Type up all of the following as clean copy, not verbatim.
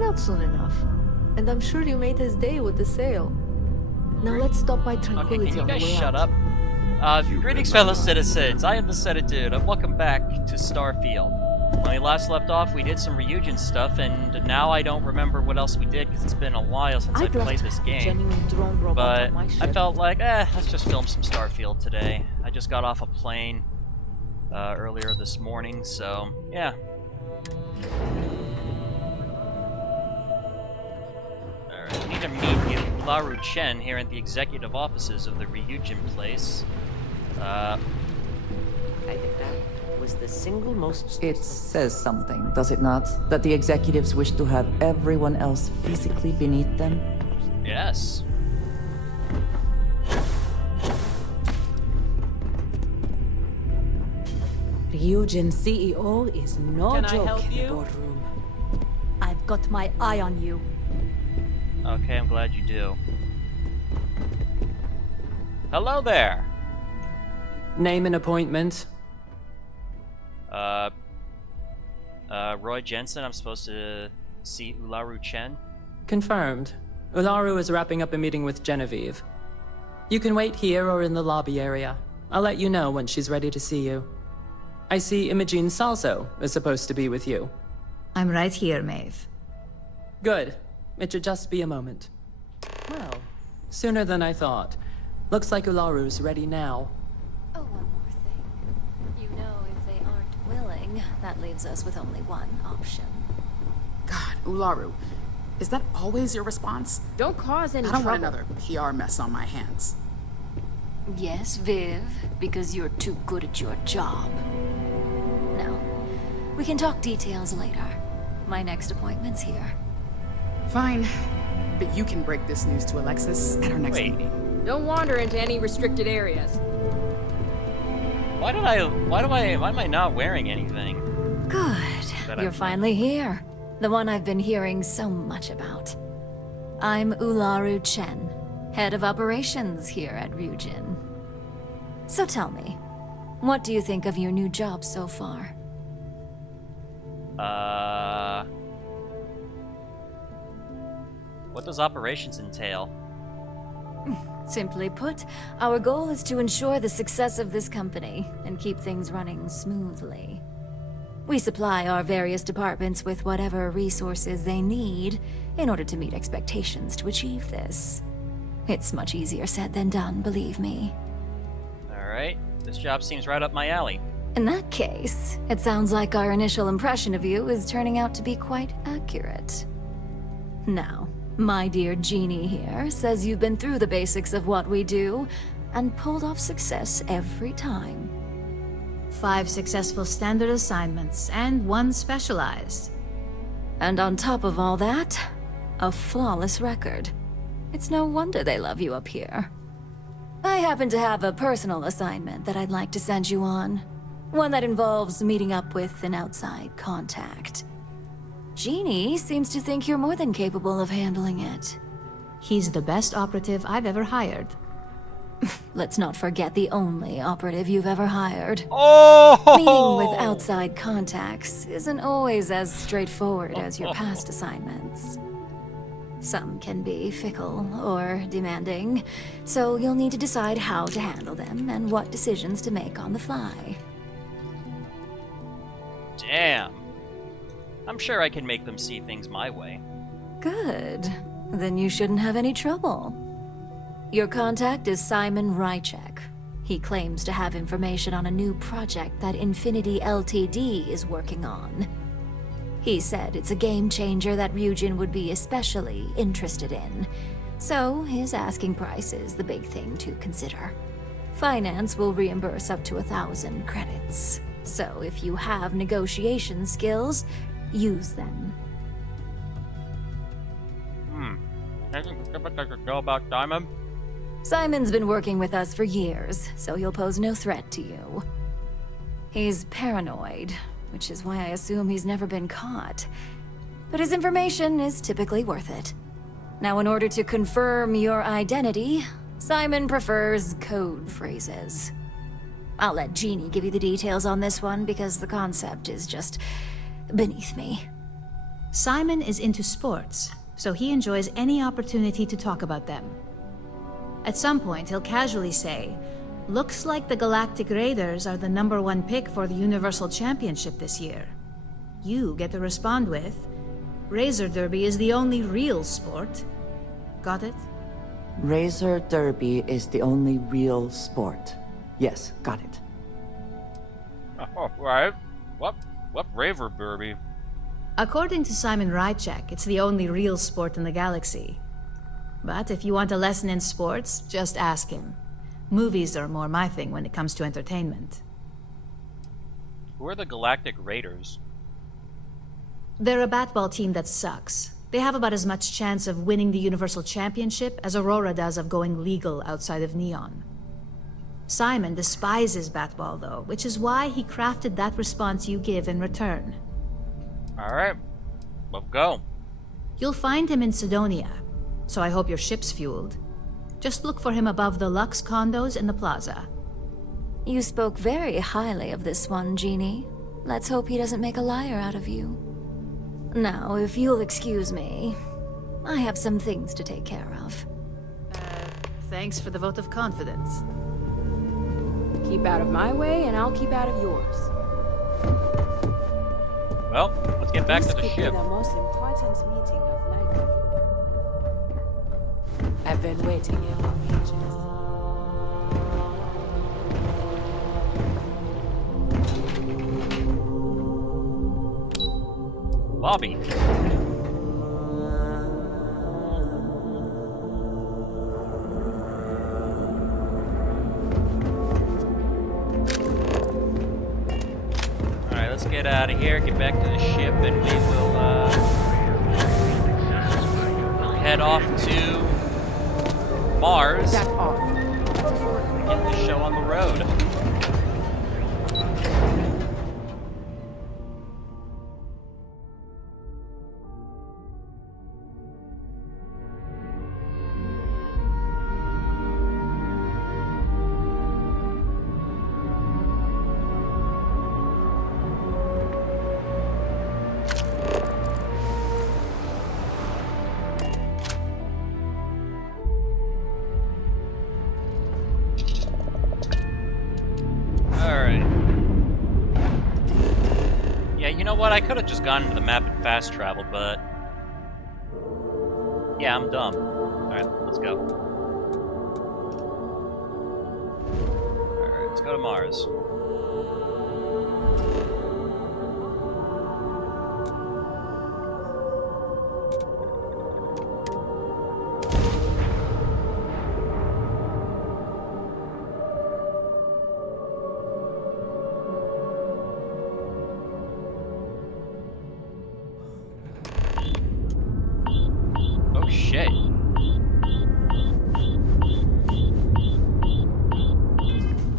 find out soon enough. And I'm sure you made his day with the sale. Now let's stop by Okay, Tranquility can you on the guys way shut out. up? Greetings, fellow citizens. I am the Senate Dude, and welcome back to Starfield. When we last left off, we did some reunion stuff, and now I don't remember what else we did because it's been a while since I played this game. Genuine drone robot But on my ship. I felt like, let's just film some Starfield today. I just got off a plane earlier this morning, so yeah. Alright, we need to meet Ularu Chen here at the executive offices of the Ryujin place. I think that was the single most... It says something, does it not? That the executives wish to have everyone else physically beneath them? Yes. Ryujin CEO is no Can I joke help in the you? boardroom. I've got my eye on you. Okay, I'm glad you do. Hello there! Name and appointment. Roy Jensen, I'm supposed to see Ularu Chen. Confirmed. Ularu is wrapping up a meeting with Genevieve. You can wait here or in the lobby area. I'll let you know when she's ready to see you. I see Imogene Salso is supposed to be with you. I'm right here, Maeve. Good. It should just be a moment. Well, sooner than I thought. Looks like Ularu's ready now. Oh, one more thing. You know, if they aren't willing, that leaves us with only one option. God, Ularu, is that always your response? Don't cause any I don't trouble. want another PR mess on my hands. Yes, Viv, because you're too good at your job. No, we can talk details later. My next appointment's here. Fine, but you can break this news to Alexis at our next Wait. meeting. Don't wander into any restricted areas. Why am I not wearing anything? Good. You're finally here. The one I've been hearing so much about. I'm Ularu Chen, head of operations here at Ryujin. So tell me, what do you think of your new job so far? What does operations entail? Simply put, our goal is to ensure the success of this company and keep things running smoothly. We supply our various departments with whatever resources they need in order to meet expectations to achieve this. It's much easier said than done, believe me. Alright, this job seems right up my alley. In that case, it sounds like our initial impression of you is turning out to be quite accurate. Now, my dear Jeannie here says you've been through the basics of what we do and pulled off success every time. 5 successful standard assignments and 1 specialized. And on top of all that, a flawless record. It's no wonder they love you up here. I happen to have a personal assignment that I'd like to send you on. One that involves meeting up with an outside contact. Jeannie seems to think you're more than capable of handling it. He's the best operative I've ever hired. Let's not forget the only operative you've ever hired. Oh! Meeting with outside contacts isn't always as straightforward as your past assignments. Some can be fickle or demanding, so you'll need to decide how to handle them and what decisions to make on the fly. Damn. I'm sure I can make them see things my way. Good. Then you shouldn't have any trouble. Your contact is Simon Rychek. He claims to have information on a new project that Infinity Ltd is working on. He said it's a game changer that Ryujin would be especially interested in. So his asking price is the big thing to consider. Finance will reimburse up to 1,000 credits. So if you have negotiation skills, use them. I could go about Diamond. Simon's been working with us for years, so he'll pose no threat to you. He's paranoid, which is why I assume he's never been caught. But his information is typically worth it. Now, in order to confirm your identity, Simon prefers code phrases. I'll let Jeannie give you the details on this one because the concept is just beneath me. Simon is into sports, so he enjoys any opportunity to talk about them. At some point, he'll casually say, "Looks like the Galactic Raiders are the #1 pick for the Universal Championship this year." You get to respond with, "Razor Derby is the only real sport." Got it? Razor Derby is the only real sport. Yes, got it. Oh, right. What Raver Derby? According to Simon Rychek, it's the only real sport in the galaxy. But if you want a lesson in sports, just ask him. Movies are more my thing when it comes to entertainment. Who are the Galactic Raiders? They're a batball team that sucks. They have about as much chance of winning the Universal Championship as Aurora does of going legal outside of Neon. Simon despises batball, though, which is why he crafted that response you give in return. Alright, let's go. You'll find him in Sidonia, so I hope your ship's fueled. Just look for him above the Lux condos in the plaza. You spoke very highly of this one, Jeannie. Let's hope he doesn't make a liar out of you. Now, if you'll excuse me, I have some things to take care of. Thanks for the vote of confidence. Keep out of my way, and I'll keep out of yours. Well, let's get back to the This could be ship. the most important meeting of my career. I've been waiting here for ages. Lobby. Alright, let's get out of here, get back to the ship, and we will head off to Mars. Get off. Get the show on the road. You know what? I could have just gone into the map and fast traveled, but yeah, I'm dumb. Alright, let's go. Alright, let's go to Mars. Shit.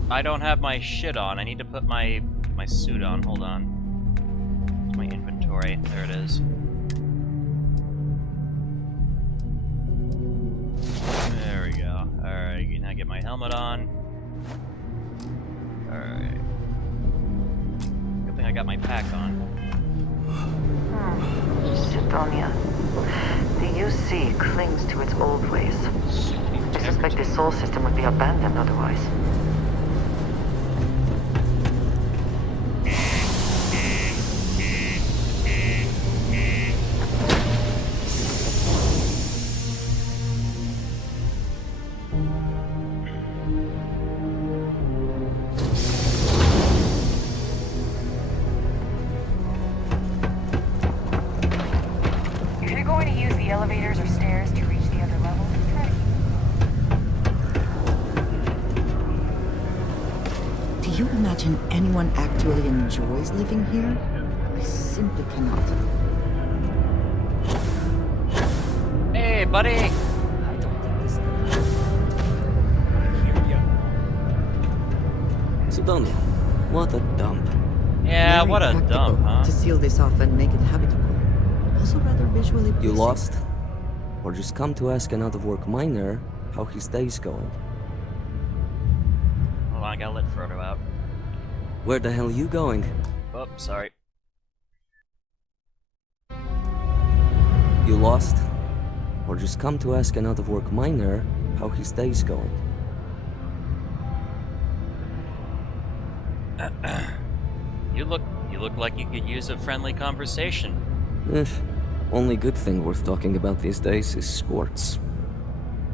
I don't have my shit on. I need to put my suit on. Hold on. It's my inventory. There it is. There we go. Alright, now get my helmet on. Alright. Good thing I got my pack on. Sidonia. The UC clings to its old ways. I suspect the soul system would be abandoned otherwise. Elevators or stairs to reach the other level. Try Do you imagine anyone actually enjoys living here? I simply cannot. Hey, buddy! I don't think this Sidonia, what a dump. Yeah, Very what a practical dump, huh? To seal this off and make it habitable. Also rather visually You pleasing. lost? Or just come to ask an out-of-work miner how his day's going? Hold on, I gotta let Frodo out. Where the hell are you going? Oh, sorry. You lost? Or just come to ask an out-of-work miner how his day's going? You look like you could use a friendly conversation. Only good thing worth talking about these days is sports.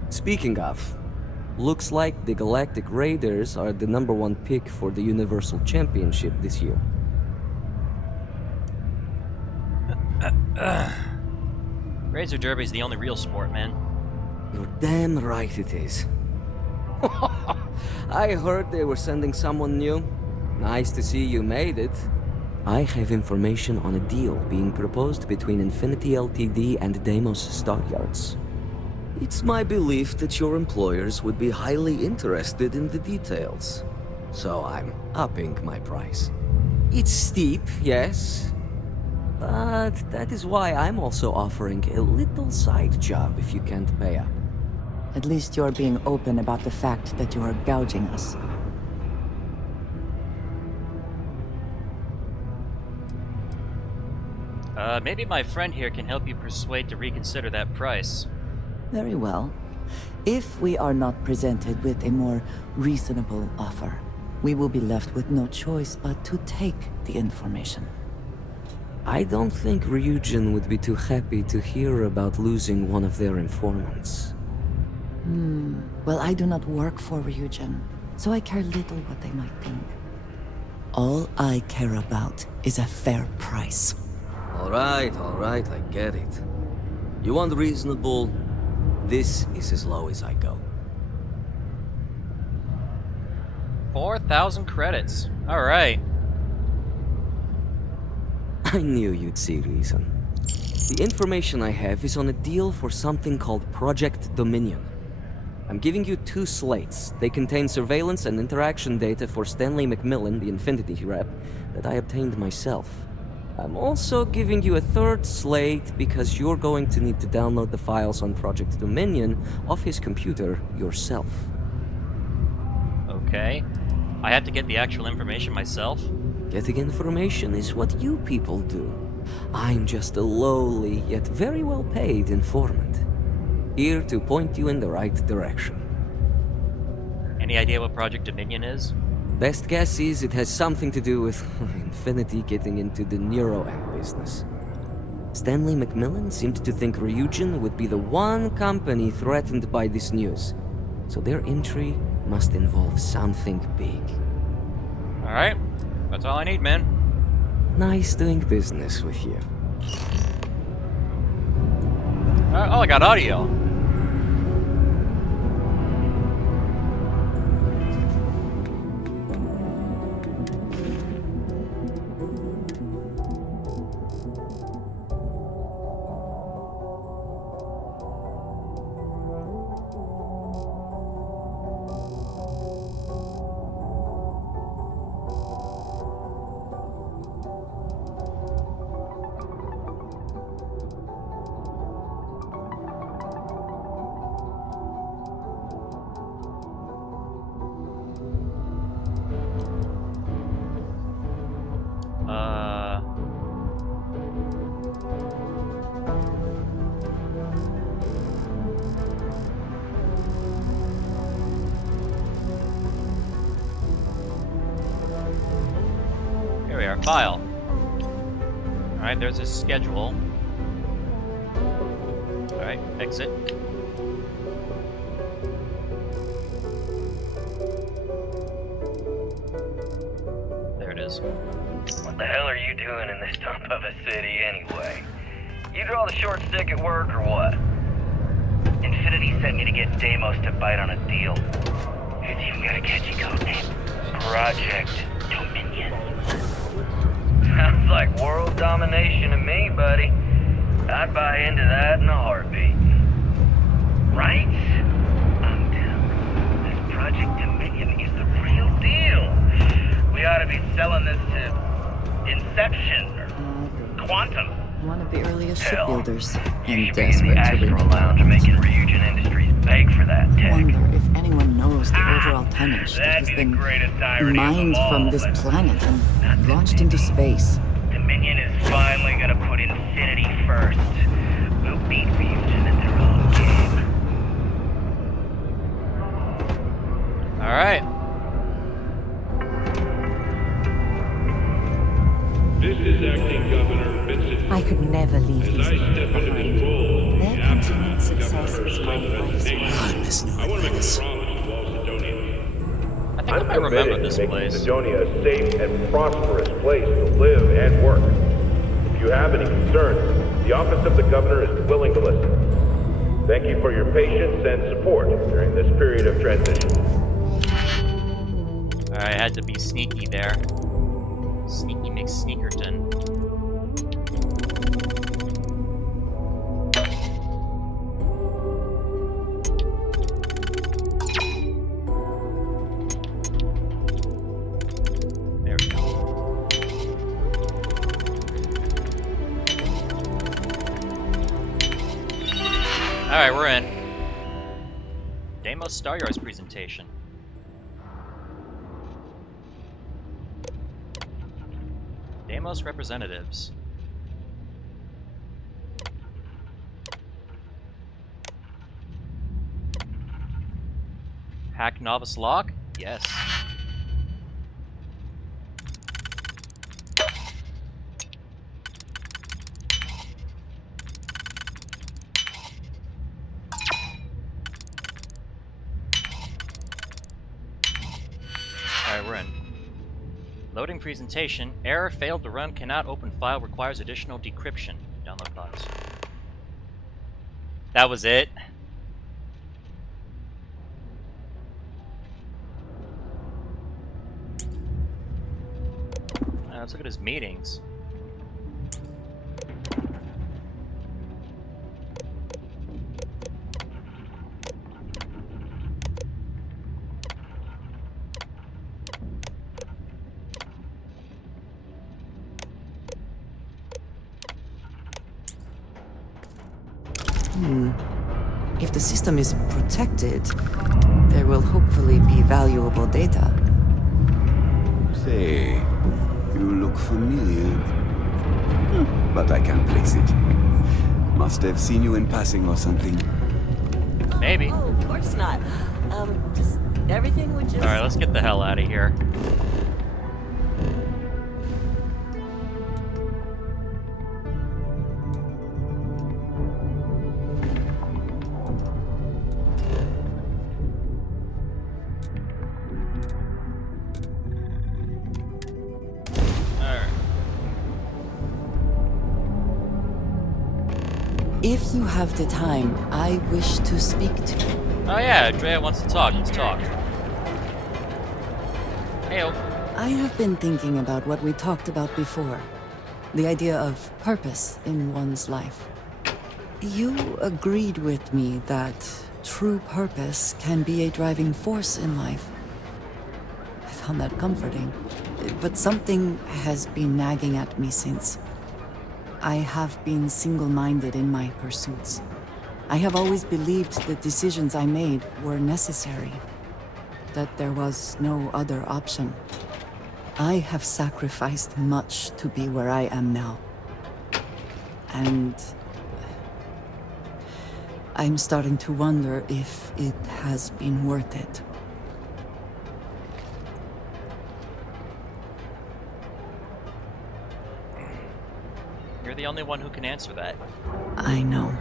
Speaking of, looks like the Galactic Raiders are the #1 pick for the Universal Championship this year. Razor Derby's the only real sport, man. You're damn right it is. I heard they were sending someone new. Nice to see you made it. I have information on a deal being proposed between Infinity Ltd and Deimos Stockyards. It's my belief that your employers would be highly interested in the details. So I'm upping my price. It's steep, yes. But that is why I'm also offering a little side job if you can't pay up. At least you're being open about the fact that you are gouging us. Maybe my friend here can help you persuade to reconsider that price. Very well. If we are not presented with a more reasonable offer, we will be left with no choice but to take the information. I don't think Ryujin would be too happy to hear about losing one of their informants. Well, I do not work for Ryujin, so I care little what they might think. All I care about is a fair price. All right, I get it. You want reasonable? This is as low as I go. 4,000 credits. All right. I knew you'd see reason. The information I have is on a deal for something called Project Dominion. I'm giving you 2 slates. They contain surveillance and interaction data for Stanley McMillan, the Infinity rep, that I obtained myself. I'm also giving you a 3rd slate because you're going to need to download the files on Project Dominion off his computer yourself. Okay. I have to get the actual information myself? Getting information is what you people do. I'm just a lowly, yet very well-paid informant. Here to point you in the right direction. Any idea what Project Dominion is? Best guess is it has something to do with Infinity getting into the neuroamp business. Stanley McMillan seemed to think Ryujin would be the one company threatened by this news, so their entry must involve something big. Alright, that's all I need, man. Nice doing business with you. Oh, I got audio. Here we are, file. Alright, there's his schedule. Alright, exit. There it is. What the hell are you doing in this dump of a city anyway? You draw the short stick at work or what? Infinity sent me to get Deimos to bite on a deal. It's even got a catchy code name. Project Dominion. Sounds like world domination to me, buddy. I'd buy into that in a heartbeat. Right? I'm down. This Project Dominion is the real deal. We ought to be selling this to Inception or Quantum. One of the earliest Hell, shipbuilders. You And should be in the desperate to Astro reach Lounge making Ryujin Industries beg for that tech. Wonder if anyone knows the overall tonnage that That'd has be been the greatest irony of mined them all, from this but planet and launched into space. Dominion is finally gonna put Infinity first. We'll Their continued success is my life's work. I think I might remember this place. Sidonia a safe and prosperous place to live and work. If you have any concerns, the office of the governor is willing to listen. Thank you for your patience and support during this period of transition. I had to be sneaky there. Sneaky McSneakerton. There we go. Alright, we're in. Deimos Star Yard's presentation. Deimos representatives. Hack novice lock? Yes. Alright, we're in. Loading presentation. Error, failed to run, cannot open file, requires additional decryption. Download files. That was it? Let's look at his meetings. If the system is protected, there will hopefully be valuable data. Say, you look familiar. But I can't place it. Must have seen you in passing or something. Maybe. Oh, of course not. Just everything would just... Alright, let's get the hell out of here. If you have the time, I wish to speak to you. Oh yeah, Drea wants to talk. Let's talk. Heyo. I have been thinking about what we talked about before. The idea of purpose in one's life. You agreed with me that true purpose can be a driving force in life. I found that comforting. But something has been nagging at me since. I have been single-minded in my pursuits. I have always believed the decisions I made were necessary, that there was no other option. I have sacrificed much to be where I am now. And I'm starting to wonder if it has been worth it. You're the only one who can answer that. I know.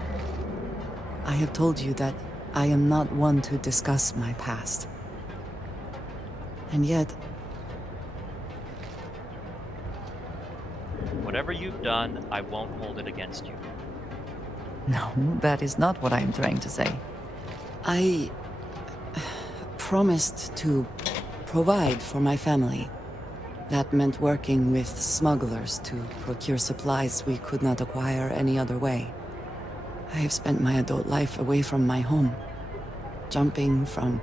I have told you that I am not one to discuss my past. And yet... Whatever you've done, I won't hold it against you. No, that is not what I am trying to say. I promised to provide for my family. That meant working with smugglers to procure supplies we could not acquire any other way. I have spent my adult life away from my home, jumping from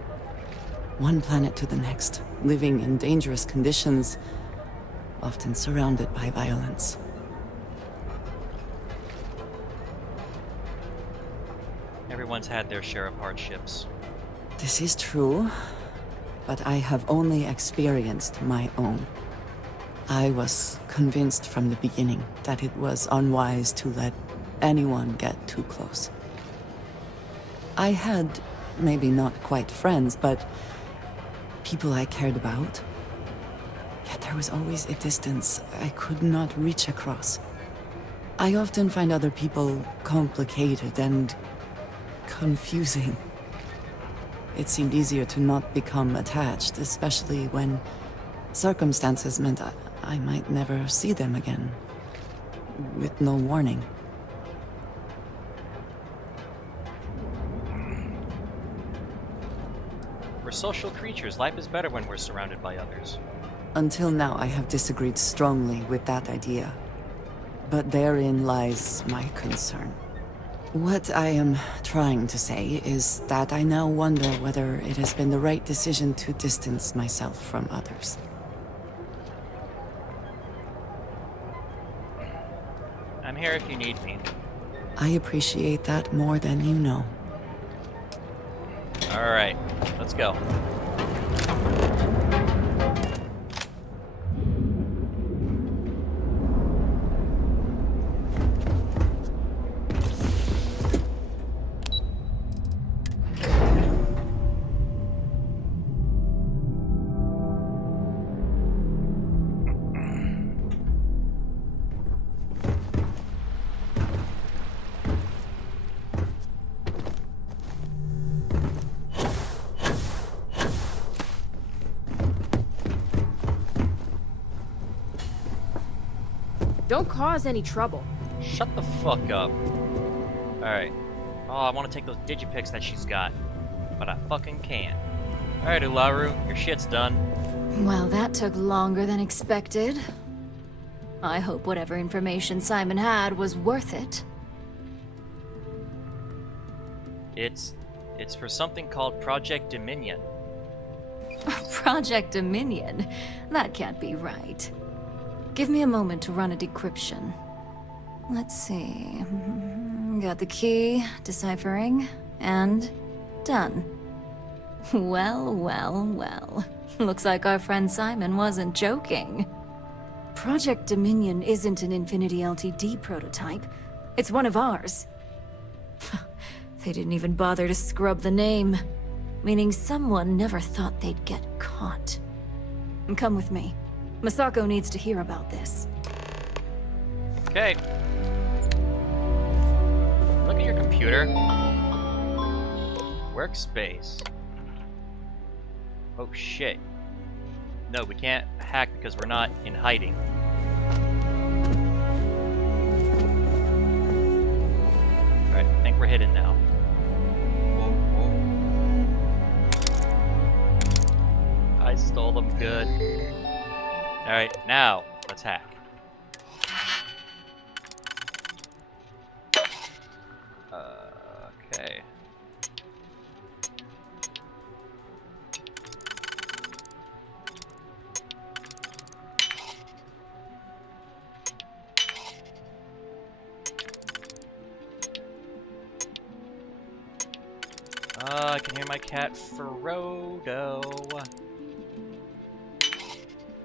one planet to the next, living in dangerous conditions, often surrounded by violence. Everyone's had their share of hardships. This is true, but I have only experienced my own. I was convinced from the beginning that it was unwise to let anyone get too close. I had, maybe not quite friends, but people I cared about. Yet there was always a distance I could not reach across. I often find other people complicated and confusing. It seemed easier to not become attached, especially when circumstances meant I might never see them again. With no warning. We're social creatures. Life is better when we're surrounded by others. Until now, I have disagreed strongly with that idea. But therein lies my concern. What I am trying to say is that I now wonder whether it has been the right decision to distance myself from others. I'm here if you need me. I appreciate that more than you know. Alright, let's go. Don't cause any trouble. Shut the fuck up. Alright. Oh, I want to take those digipics that she's got. But I fucking can't. Alright, Ularu, your shit's done. Well, that took longer than expected. I hope whatever information Simon had was worth it. It's for something called Project Dominion. Project Dominion? That can't be right. Give me a moment to run a decryption. Let's see. Got the key, deciphering, and done. Well, well, well. Looks like our friend Simon wasn't joking. Project Dominion isn't an Infinity Ltd prototype. It's one of ours. They didn't even bother to scrub the name, meaning someone never thought they'd get caught. Come with me. Masako needs to hear about this. Okay. Look at your computer. Workspace. Oh shit. No, we can't hack because we're not in hiding. Alright, I think we're hidden now. I stole them good. Alright, now, let's hack. Okay. I can hear my cat Frodo.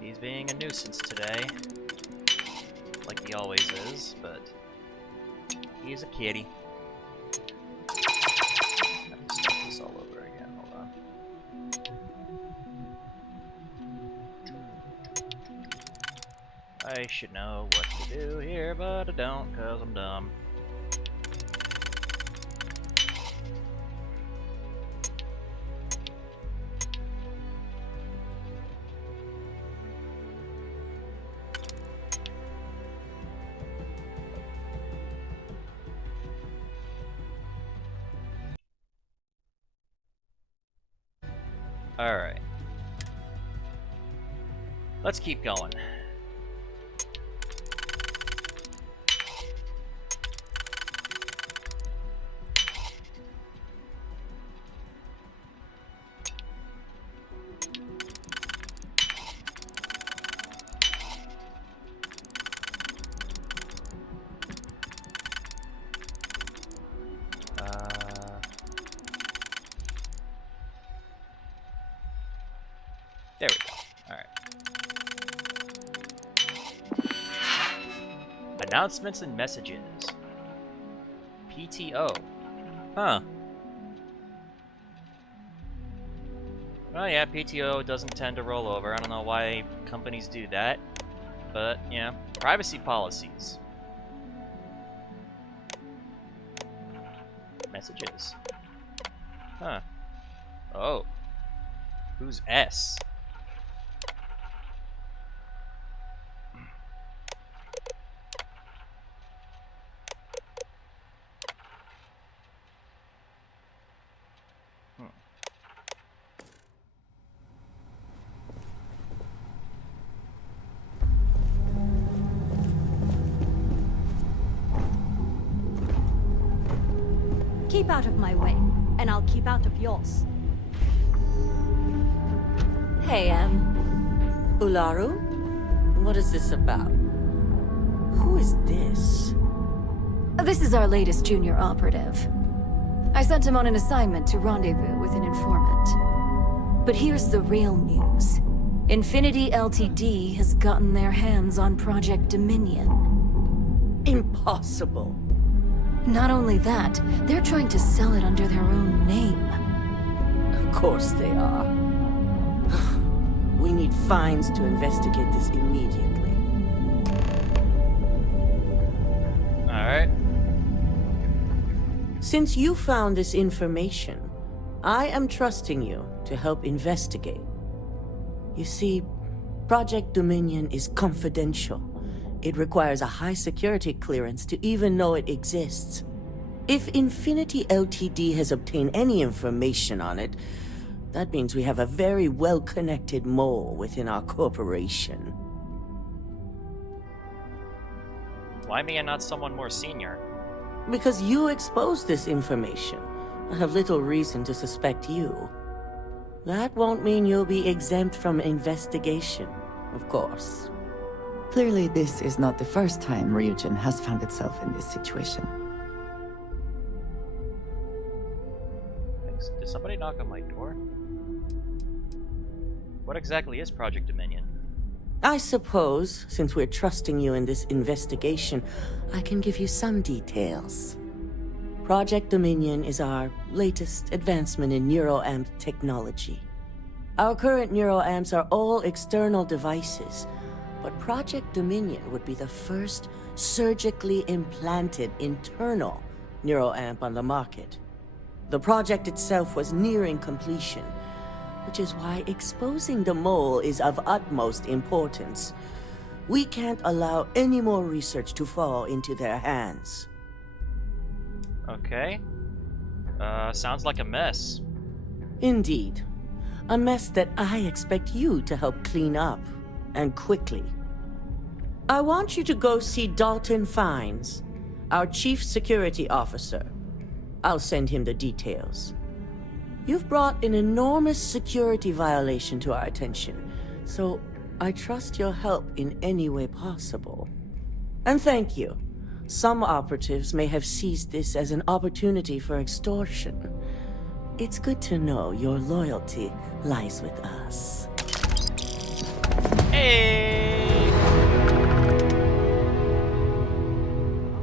He's being a nuisance today. Like he always is, but he's a kitty. I have to start this all over again, hold on. I should know what to do here, but I don't, cause I'm dumb. Alright. Let's keep going. There we go. Alright. Announcements and messages. PTO. Huh. Oh yeah, PTO doesn't tend to roll over. I don't know why companies do that. But, yeah. Privacy policies. messages. Huh. Oh. Who's S? Keep out of my way, and I'll keep out of yours. Hey, Ularu? What is this about? Who is this? This is our latest junior operative. I sent him on an assignment to rendezvous with an informant. But here's the real news. Infinity Ltd. has gotten their hands on Project Dominion. Impossible. Not only that, they're trying to sell it under their own name. Of course they are. We need fines to investigate this immediately. Alright. Since you found this information, I am trusting you to help investigate. You see, Project Dominion is confidential. It requires a high security clearance to even know it exists. If Infinity Ltd. has obtained any information on it, that means we have a very well-connected mole within our corporation. Why me and not someone more senior? Because you exposed this information, I have little reason to suspect you. That won't mean you'll be exempt from investigation, of course. Clearly, this is not the first time Ryujin has found itself in this situation. Did somebody knock on my door? What exactly is Project Dominion? I suppose, since we're trusting you in this investigation, I can give you some details. Project Dominion is our latest advancement in neuroamp technology. Our current neuroamps are all external devices, but Project Dominion would be the first surgically implanted internal neuroamp on the market. The project itself was nearing completion, which is why exposing the mole is of utmost importance. We can't allow any more research to fall into their hands. Okay. Sounds like a mess. Indeed. A mess that I expect you to help clean up, and quickly. I want you to go see Dalton Fines, our Chief Security Officer. I'll send him the details. You've brought an enormous security violation to our attention, so I trust your help in any way possible. And thank you. Some operatives may have seized this as an opportunity for extortion. It's good to know your loyalty lies with us. Hey!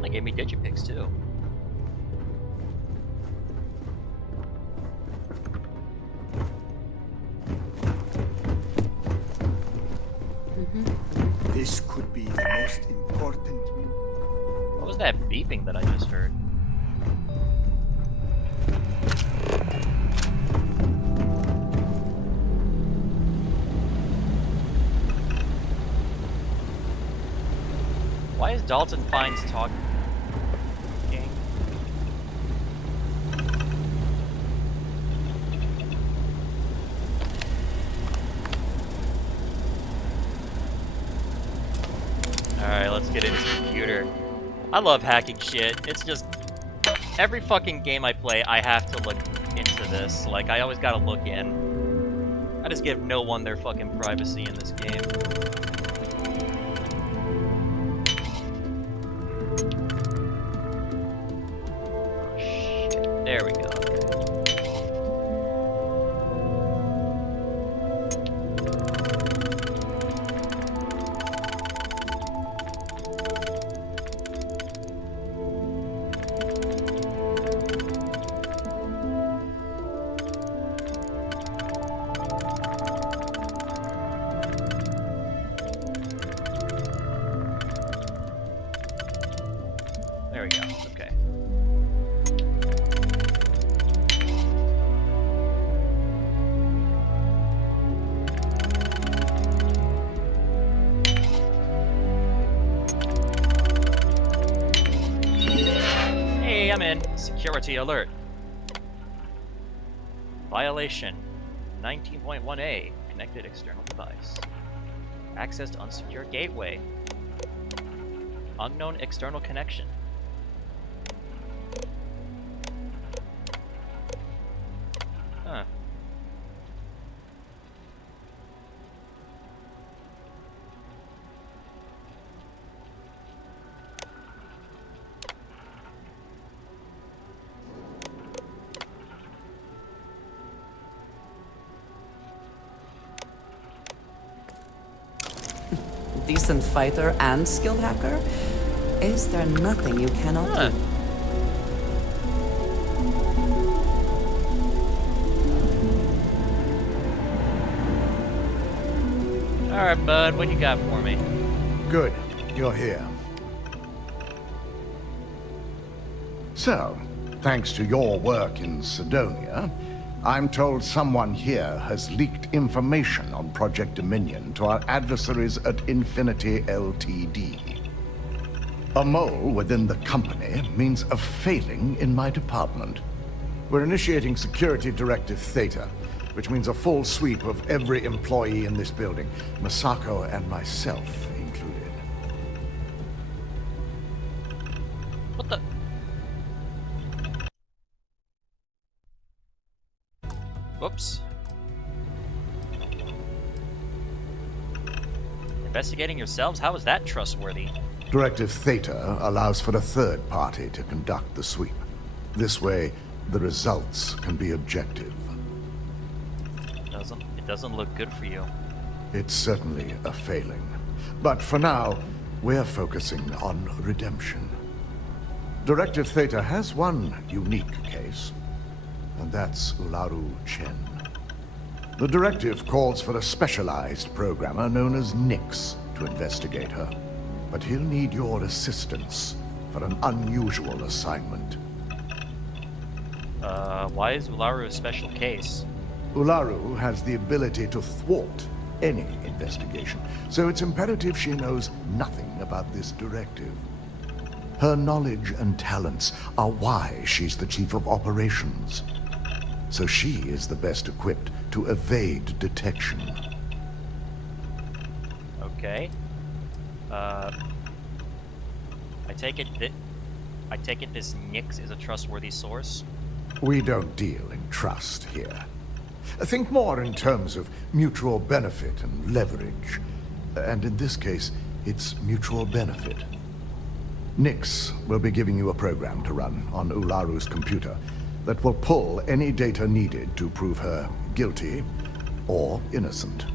They gave me digipics too. This could be the most important. What was that beeping that I just heard? Why is Dalton Fines talking? Alright, let's get into the computer. I love hacking shit. It's just... every fucking game I play, I have to look into this. Like, I always gotta look in. I just give no one their fucking privacy in this game. Oh, shit. There we go. There we go, okay. Security alert. Violation 19.1a. Connected external device. Access to unsecured gateway. Unknown external connection. Huh. Decent fighter and skilled hacker? Is there nothing you cannot do? Alright, bud, what you got for me? Good, you're here. So, thanks to your work in Sidonia, I'm told someone here has leaked information on Project Dominion to our adversaries at Infinity Ltd. A mole within the company means a failing in my department. We're initiating Security Directive Theta, which means a full sweep of every employee in this building, Masako and myself included. What the? Whoops. Investigating yourselves? How is that trustworthy? Directive Theta allows for a third party to conduct the sweep. This way, the results can be objective. It doesn't look good for you. It's certainly a failing. But for now, we're focusing on redemption. Directive Theta has one unique case, and that's Ularu Chen. The directive calls for a specialized programmer known as Nix to investigate her. But he'll need your assistance for an unusual assignment. Why is Ularu a special case? Ularu has the ability to thwart any investigation, so it's imperative she knows nothing about this directive. Her knowledge and talents are why she's the chief of operations. So she is the best equipped to evade detection. Okay. I take it this Nix is a trustworthy source? We don't deal in trust here. Think more in terms of mutual benefit and leverage. And in this case, it's mutual benefit. Nix will be giving you a program to run on Ularu's computer that will pull any data needed to prove her guilty or innocent.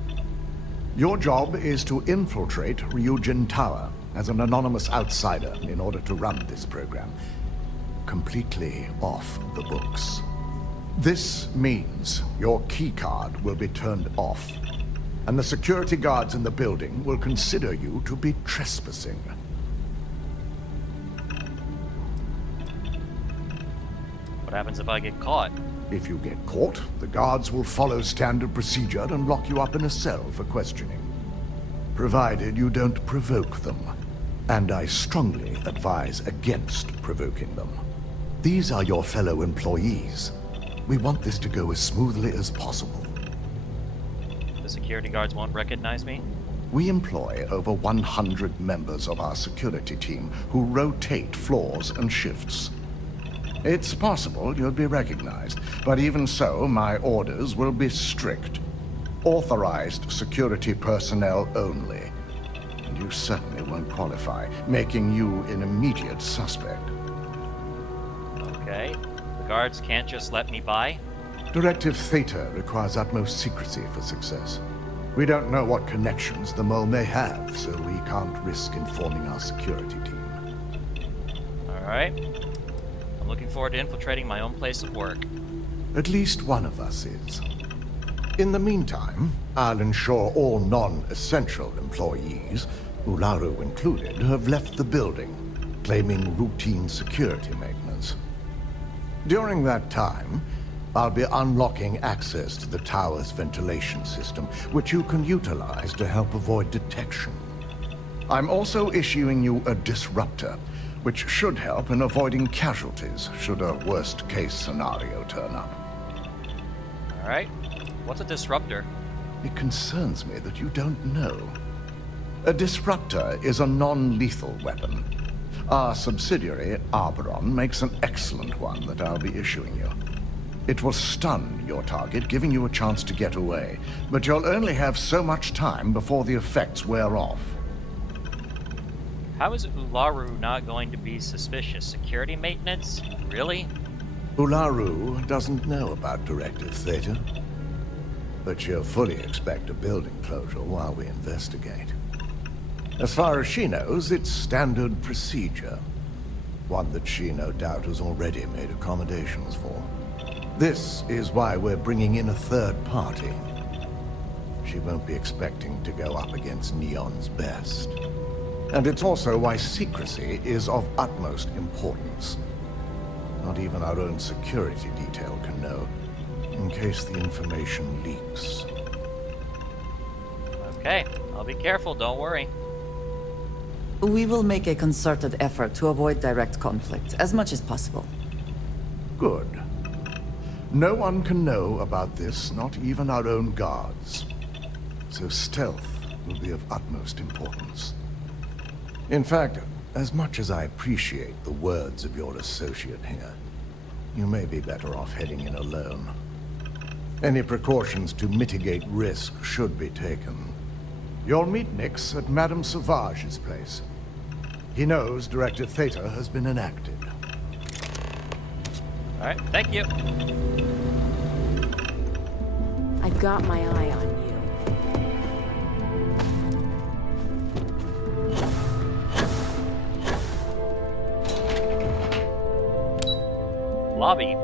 Your job is to infiltrate Ryujin Tower as an anonymous outsider in order to run this program completely off the books. This means your keycard will be turned off, and the security guards in the building will consider you to be trespassing. What happens if I get caught? If you get caught, the guards will follow standard procedure and lock you up in a cell for questioning. Provided you don't provoke them. And I strongly advise against provoking them. These are your fellow employees. We want this to go as smoothly as possible. The security guards won't recognize me? We employ over 100 members of our security team who rotate floors and shifts. It's possible you'll be recognized, but even so, my orders will be strict. Authorized security personnel only. And you certainly won't qualify, making you an immediate suspect. Okay. The guards can't just let me by? Directive Theta requires utmost secrecy for success. We don't know what connections the mole may have, so we can't risk informing our security team. Alright. I'm looking forward to infiltrating my own place of work. At least one of us is. In the meantime, I'll ensure all non-essential employees, Ularu included, have left the building, claiming routine security maintenance. During that time, I'll be unlocking access to the tower's ventilation system, which you can utilize to help avoid detection. I'm also issuing you a disruptor, which should help in avoiding casualties should a worst-case scenario turn up. Alright. What's a disruptor? It concerns me that you don't know. A disruptor is a non-lethal weapon. Our subsidiary, Arboron, makes an excellent one that I'll be issuing you. It will stun your target, giving you a chance to get away, but you'll only have so much time before the effects wear off. How is Ularu not going to be suspicious? Security maintenance? Really? Ularu doesn't know about Directive Theta, but she'll fully expect a building closure while we investigate. As far as she knows, it's standard procedure, one that she no doubt has already made accommodations for. This is why we're bringing in a third party. She won't be expecting to go up against Neon's best. And it's also why secrecy is of utmost importance. Not even our own security detail can know, in case the information leaks. Okay, I'll be careful, don't worry. We will make a concerted effort to avoid direct conflict, as much as possible. Good. No one can know about this, not even our own guards. So stealth will be of utmost importance. In fact, as much as I appreciate the words of your associate here, you may be better off heading in alone. Any precautions to mitigate risk should be taken. You'll meet Nix at Madame Sauvage's place. He knows Directive Theta has been enacted. Alright, thank you. I've got my eye on you. Lobby.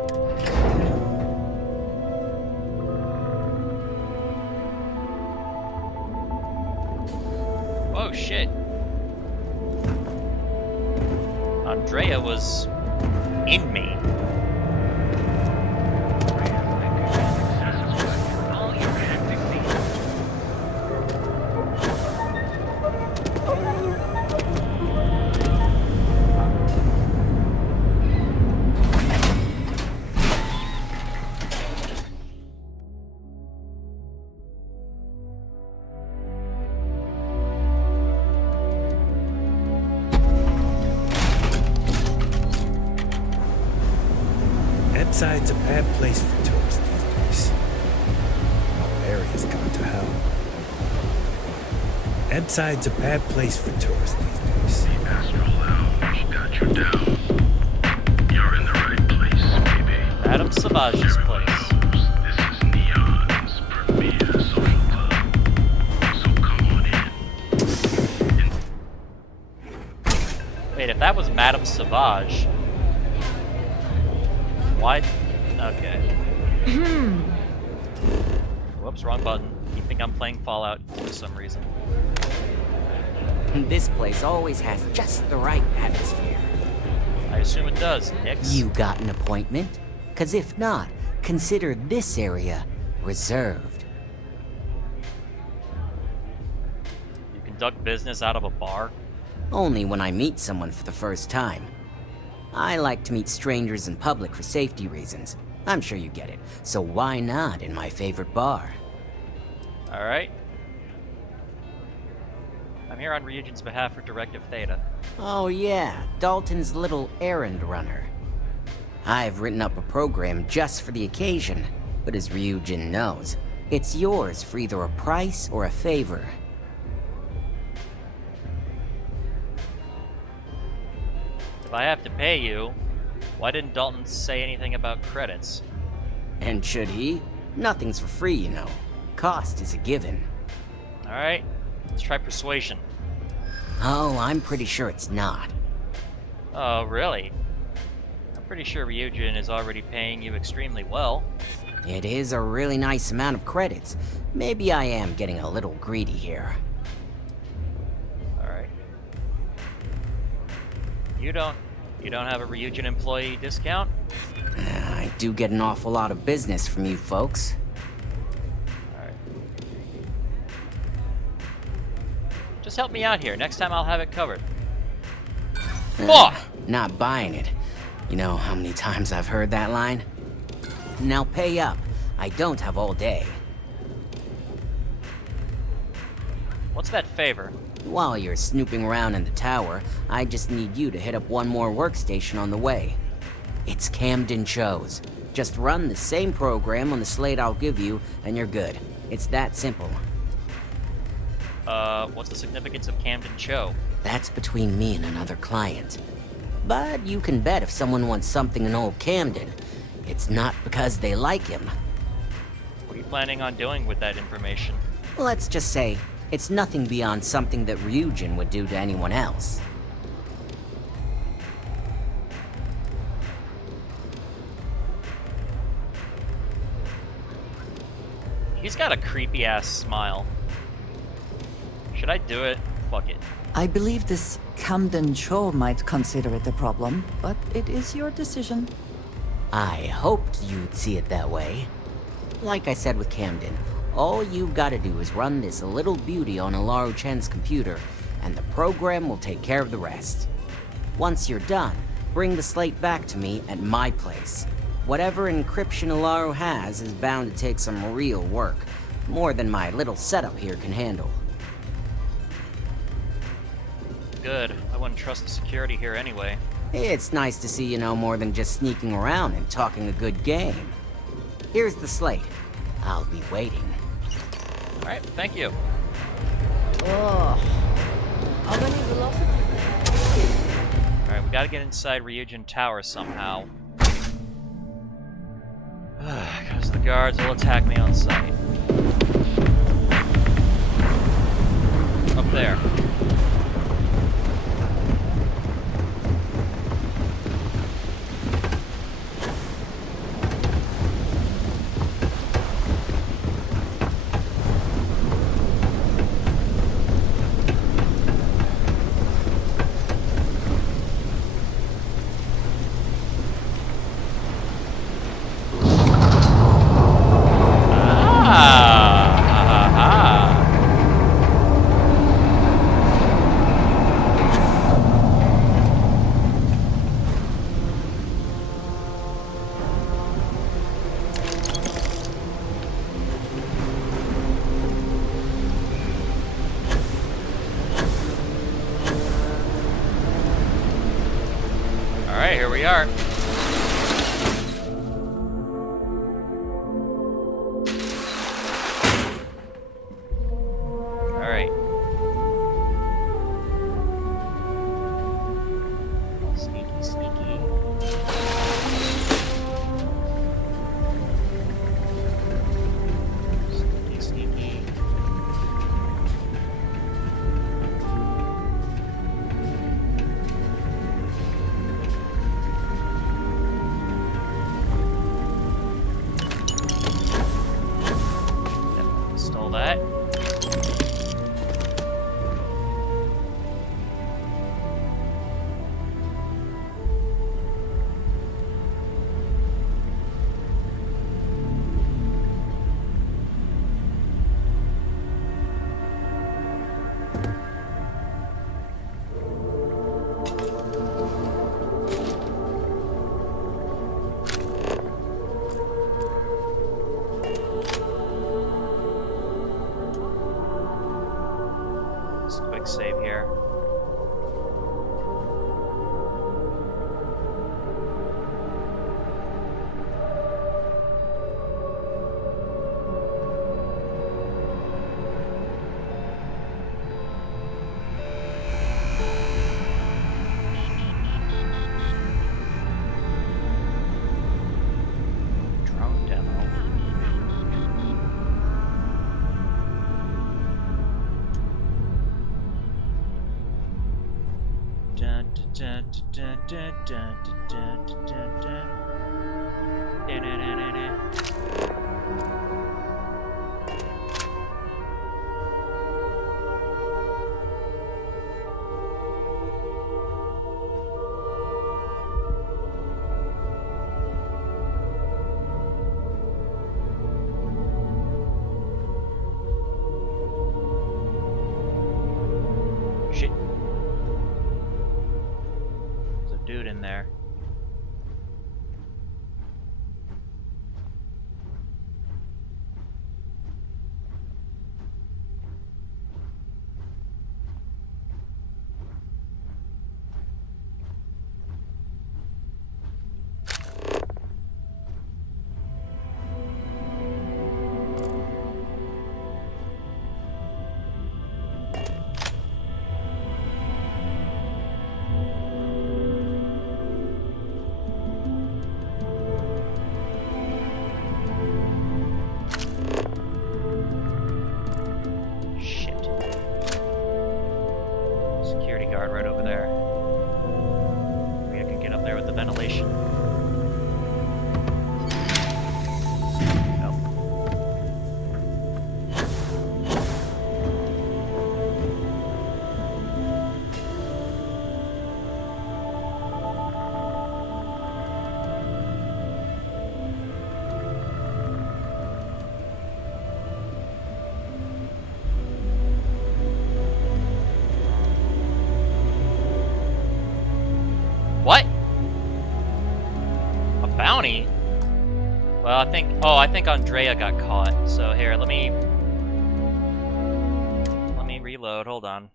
Oh shit. Andrea was in me. Side's a bad place for tourists these days. The whole area's gone to hell. Edside's a bad place for tourists these days. The Astral Lounge got you down. You're in the right place, baby. Madame Sauvage's place. This is Neon's premier social club. So come on in. Wait, if that was Madame Sauvage... Why? Okay. Whoops, wrong button. You think I'm playing Fallout for some reason. This place always has just the right atmosphere. I assume it does, Nix. You got an appointment? 'Cause if not, consider this area reserved. You conduct business out of a bar? Only when I meet someone for the first time. I like to meet strangers in public for safety reasons. I'm sure you get it. So why not in my favorite bar? Alright. I'm here on Ryujin's behalf for Directive Theta. Oh yeah, Dalton's little errand runner. I've written up a program just for the occasion, but as Ryujin knows, it's yours for either a price or a favor. If I have to pay you, why didn't Dalton say anything about credits? And should he? Nothing's for free, you know. Cost is a given. Alright, let's try persuasion. Oh, I'm pretty sure it's not. Oh, really? I'm pretty sure Ryujin is already paying you extremely well. It is a really nice amount of credits. Maybe I am getting a little greedy here. Alright. You don't have a Ryujin employee discount? I do get an awful lot of business from you folks. Alright. Just help me out here. Next time I'll have it covered. Fuck! Not buying it. You know how many times I've heard that line? Now pay up. I don't have all day. What's that favor? While you're snooping around in the tower, I just need you to hit up one more workstation on the way. It's Camden Cho's. Just run the same program on the slate I'll give you, and you're good. It's that simple. What's the significance of Camden Cho? That's between me and another client. But you can bet if someone wants something in old Camden, it's not because they like him. What are you planning on doing with that information? Let's just say, it's nothing beyond something that Ryujin would do to anyone else. He's got a creepy-ass smile. Should I do it? Fuck it. I believe this Camden Cho might consider it a problem, but it is your decision. I hoped you'd see it that way. Like I said with Camden, all you've got to do is run this little beauty on Alaru Chen's computer, and the program will take care of the rest. Once you're done, bring the slate back to me at my place. Whatever encryption Alaru has is bound to take some real work, more than my little setup here can handle. Good. I wouldn't trust the security here anyway. It's nice to see you know more than just sneaking around and talking a good game. Here's the slate. I'll be waiting. Alright, thank you. Oh. How many velocity? Alright, we gotta get inside Ryujin Tower somehow. Because the guards will attack me on sight. Up there. Alright, here we are. Alright. Sneaky, sneaky. Sneaky, sneaky. Stole that. Just a quick save here. Drone demo. Dun, dun, dun, dun, dun, dun, dun, dun, dun, dun. Dun, dun, dun, dun, dun. Shit. there. What? A bounty? Well, I think Andrea got caught. So here, let me reload. Hold on.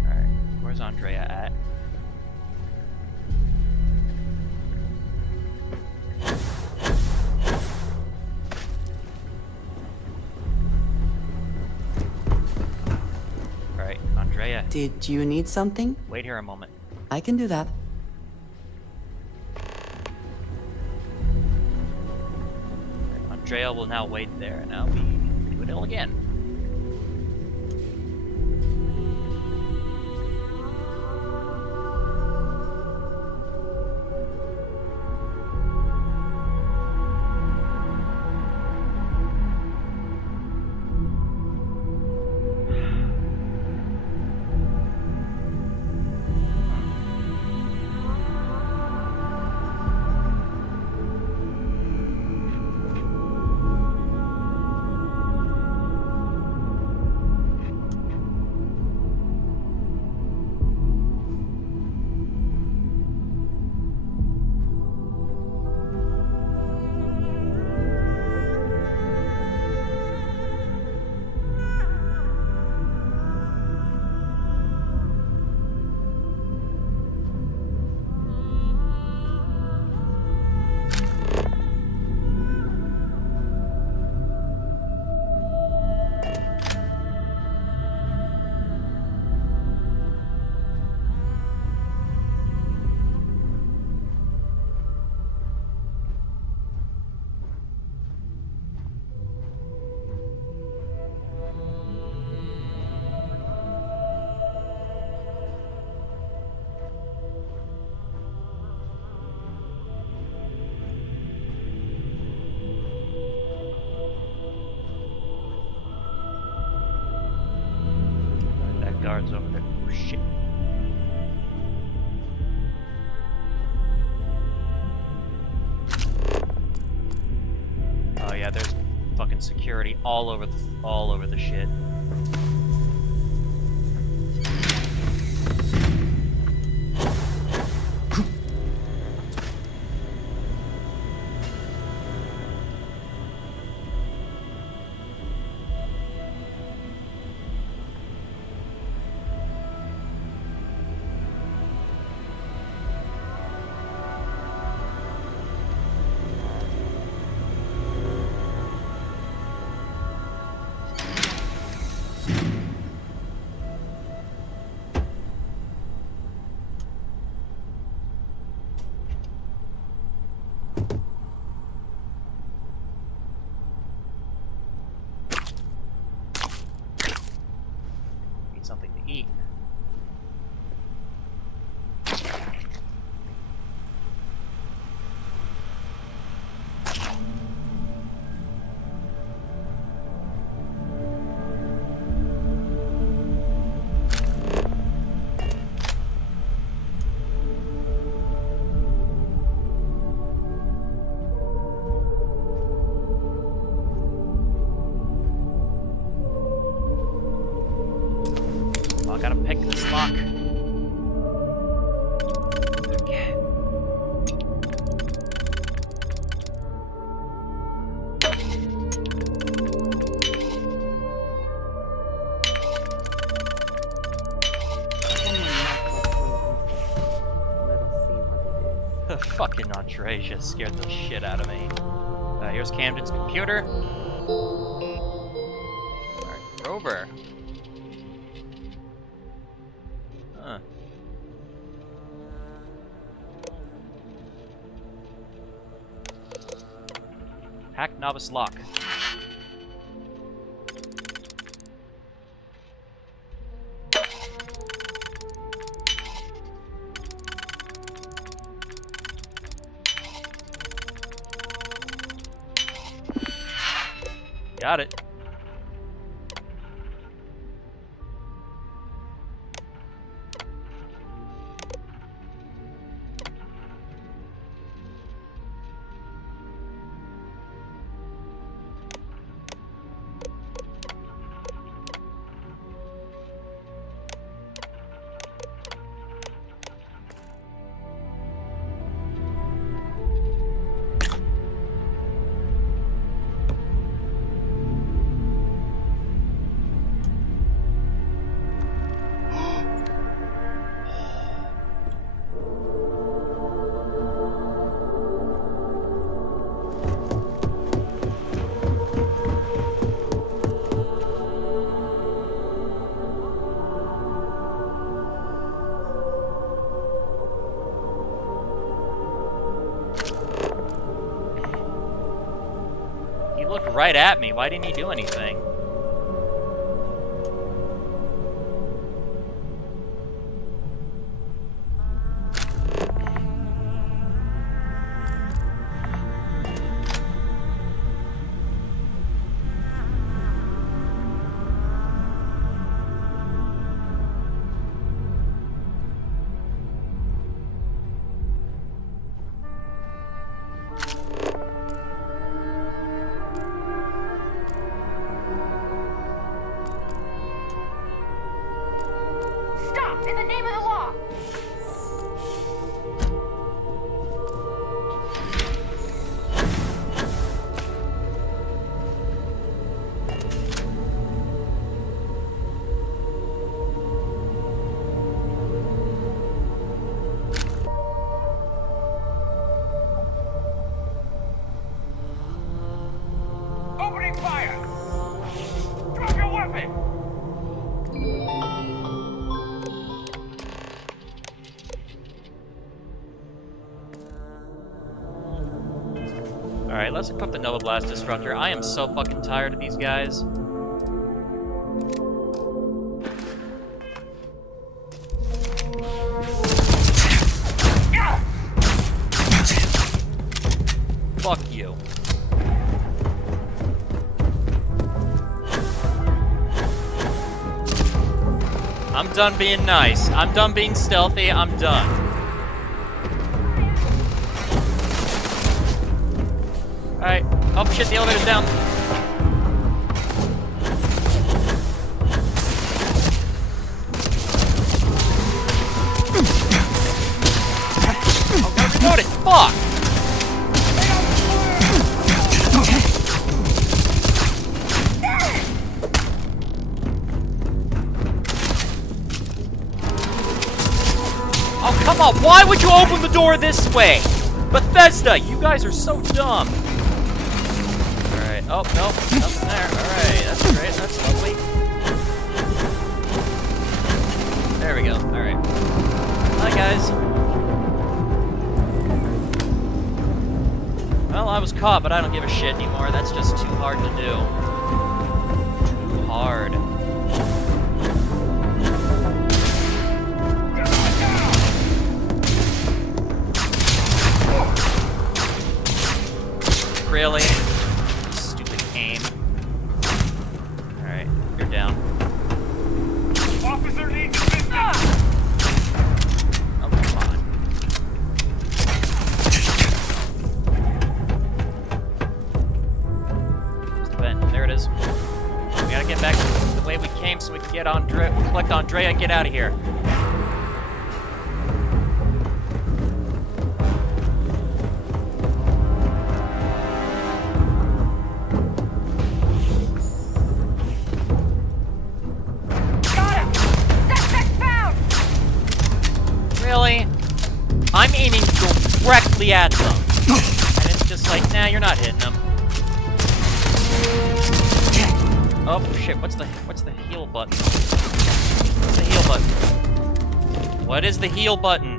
All right, where's Andrea at? Did you need something? Wait here a moment. I can do that. Andrea will now wait there, and I'll be doing it all again. Guards over there. Oh, shit. Oh yeah, there's fucking security all over the shit. Gotta pick this lock. Okay. Fucking Andreja scared the shit out of me. Here's Camden's computer. Alright, Rover. Huh. Hack novice lock. Got it. He looked right at me. Why didn't he do anything? In the name of the law! Opening fire! Drop your weapon! Alright, let's equip the Nova Blast Disruptor. I am so fucking tired of these guys. Fuck you. I'm done being nice. I'm done being stealthy. I'm done. Alright. Oh shit, the elevator's down. Oh, God, reload it! Fuck! Oh, come on! Why would you open the door this way? Bethesda, you guys are so dumb. Alright, oh, nope, nothing there. Alright, that's great, that's lovely. There we go, alright. Hi, guys. Well, I was caught, but I don't give a shit anymore. That's just too hard to do. Too hard. Really? Stupid aim. Alright, you're down. Officer needs assistance! Oh, come on. There's the vent. There it is. We gotta get back to the way we came so we can get Andrea, collect Andrea and get out of here. Really? I'm aiming directly at them. And it's just like, nah, you're not hitting them. Oh shit, what's the heal button? What's the heal button? What is the heal button?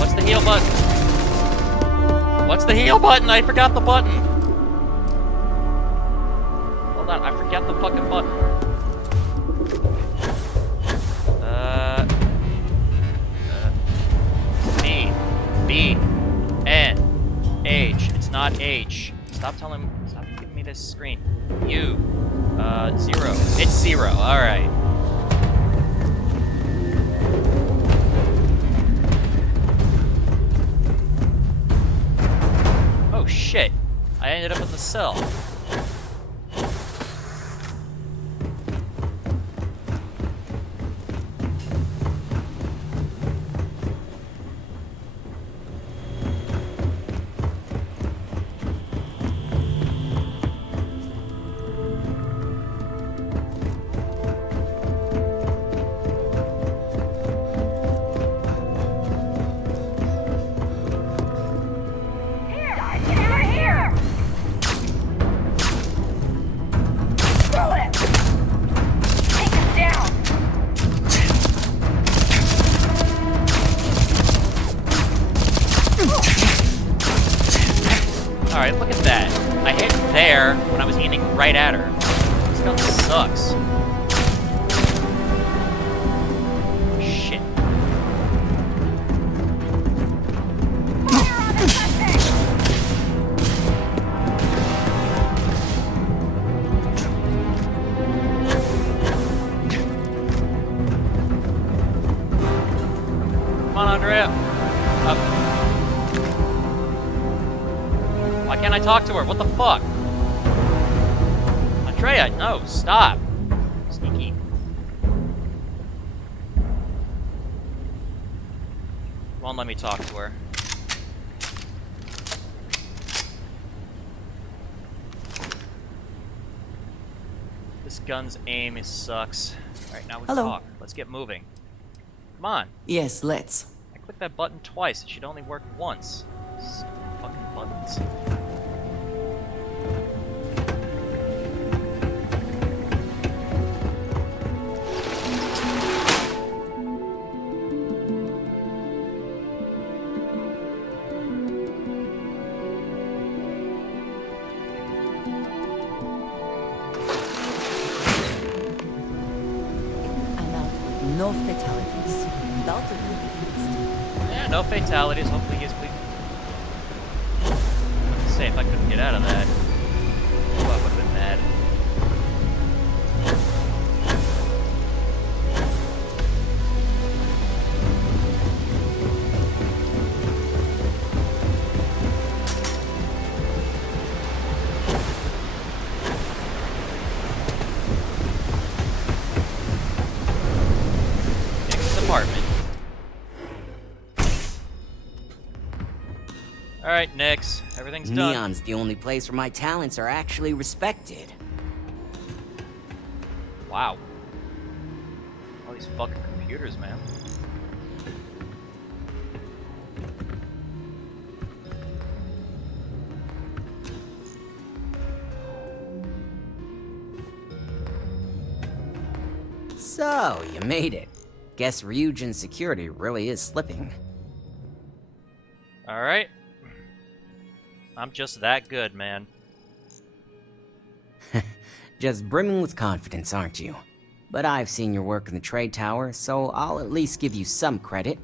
What's the heal button? What's the heal button? I forgot the button. Hold on, I forgot the fucking button. B, N, H. It's not H. Stop giving me this screen. U, 0. It's 0. All right. Oh shit! I ended up in the cell. Alright, look at that. I hit there when I was aiming right at her. This gun sucks. Shit. Come on, Andrea. Up. Why can't I talk to her? What the fuck? Andrea, no, stop. Sneaky. Won't let me talk to her. This gun's aim sucks. Alright, now we can talk. Let's get moving. Come on. Yes, let's. I clicked that button twice. It should only work once. Stupid fucking buttons. No fatalities. Dalton will be pleased. Yeah, no fatalities. Hopefully he gets pleased. Let's say if I couldn't get out of that, I would have been mad. Alright, Nix. Everything's done. Neon's the only place where my talents are actually respected. Wow. All these fucking computers, man. So, you made it. Guess Ryujin's security really is slipping. Alright. I'm just that good, man. Just brimming with confidence, aren't you? But I've seen your work in the trade tower, so I'll at least give you some credit.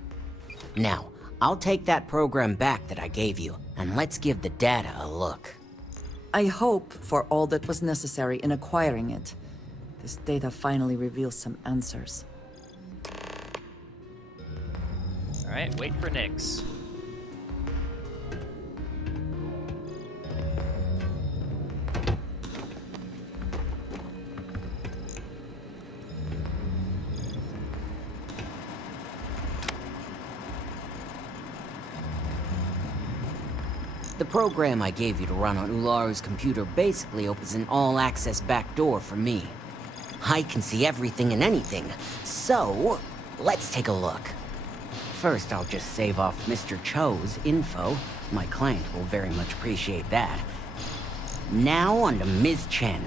Now, I'll take that program back that I gave you, and let's give the data a look. I hope for all that was necessary in acquiring it. This data finally reveals some answers. Alright, wait for Nix. program I gave you to run on Ularu's computer basically opens an all-access backdoor for me. I can see everything and anything, so let's take a look. First, I'll just save off Mr. Cho's info. My client will very much appreciate that. Now on to Ms. Chen.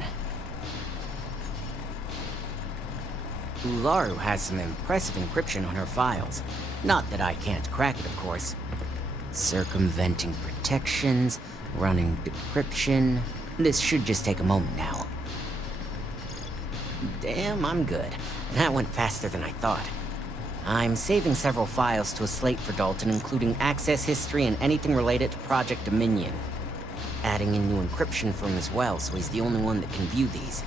Ularu has some impressive encryption on her files. Not that I can't crack it, of course. Circumventing protections, running decryption. This should just take a moment now. Damn, I'm good. That went faster than I thought. I'm saving several files to a slate for Dalton, including access history and anything related to Project Dominion. Adding in new encryption for him as well, so he's the only one that can view these.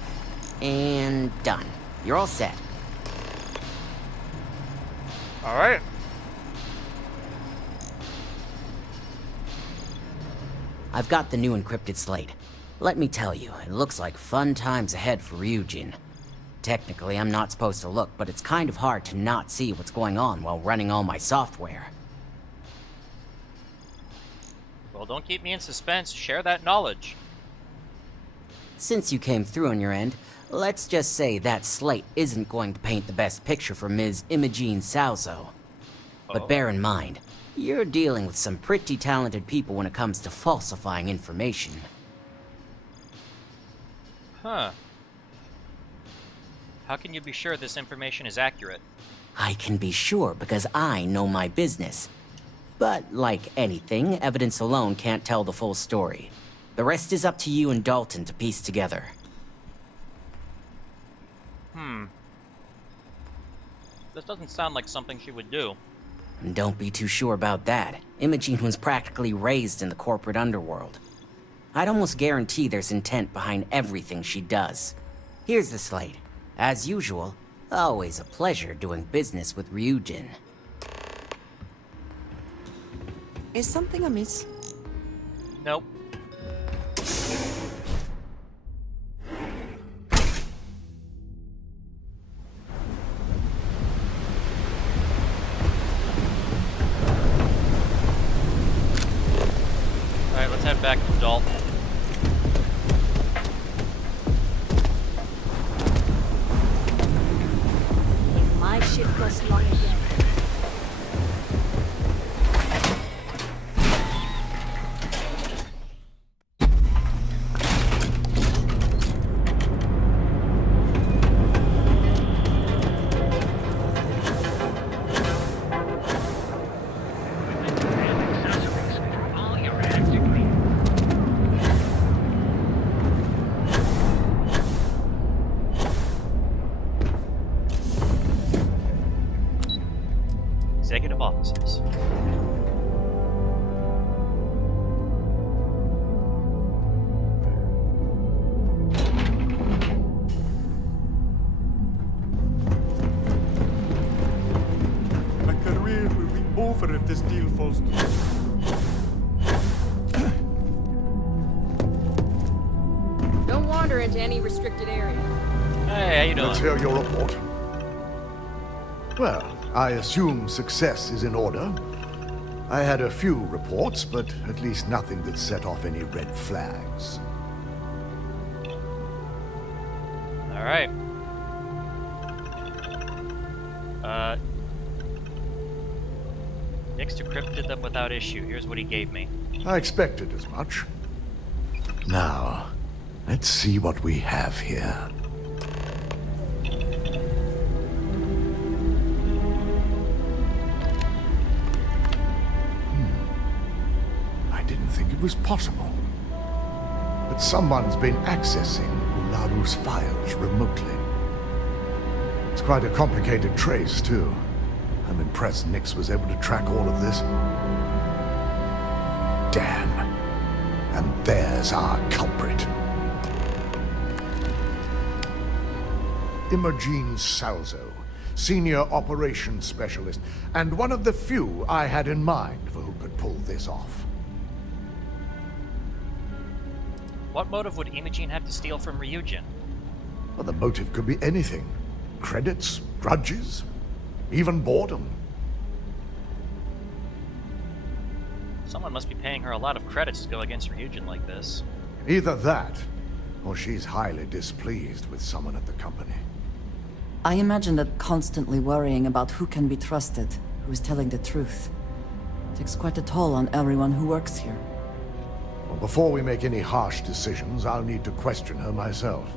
And done. You're all set. Alright. I've got the new encrypted slate. Let me tell you, it looks like fun times ahead for Ryujin. Technically, I'm not supposed to look, but it's kind of hard to not see what's going on while running all my software. Well, don't keep me in suspense. Share that knowledge. Since you came through on your end, let's just say that slate isn't going to paint the best picture for Ms. Imogene Salzo. But bear in mind, you're dealing with some pretty talented people when it comes to falsifying information. Huh. How can you be sure this information is accurate? I can be sure because I know my business. But like anything, evidence alone can't tell the full story. The rest is up to you and Dalton to piece together. This doesn't sound like something she would do. Don't be too sure about that. Imogene was practically raised in the corporate underworld. I'd almost guarantee there's intent behind everything she does. Here's the slate. As usual, always a pleasure doing business with Ryujin. Is something amiss? Nope. Alright, let's head back to Dalton. If my ship goes long again. Executive offices. My career will be over if this deal falls through. Don't wander into any restricted area. Hey, how you doing? Let's hear your report. Well, I assume success is in order. I had a few reports, but at least nothing that set off any red flags. Alright. Nick's decrypted them without issue. Here's what he gave me. I expected as much. Now, let's see what we have here. I didn't think it was possible. But someone's been accessing Ularu's files remotely. It's quite a complicated trace, too. I'm impressed Nix was able to track all of this. Damn. And there's our culprit. Imogene Salzo, Senior Operations Specialist, and one of the few I had in mind for who could pull this off. What motive would Imogene have to steal from Ryujin? Well, the motive could be anything. Credits, grudges, even boredom. Someone must be paying her a lot of credits to go against Ryujin like this. Either that, or she's highly displeased with someone at the company. I imagine that constantly worrying about who can be trusted, who is telling the truth, takes quite a toll on everyone who works here. Well, before we make any harsh decisions, I'll need to question her myself.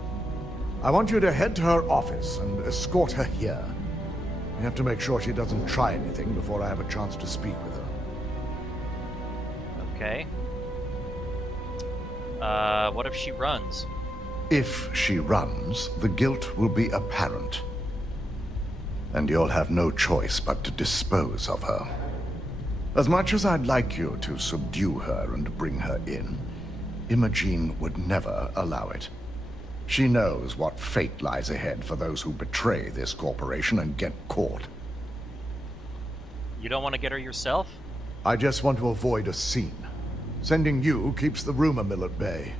I want you to head to her office and escort her here. We have to make sure she doesn't try anything before I have a chance to speak with her. Okay. What if she runs? If she runs, the guilt will be apparent. And you'll have no choice but to dispose of her. As much as I'd like you to subdue her and bring her in, Imogene would never allow it. She knows what fate lies ahead for those who betray this corporation and get caught. You don't want to get her yourself? I just want to avoid a scene. Sending you keeps the rumor mill at bay.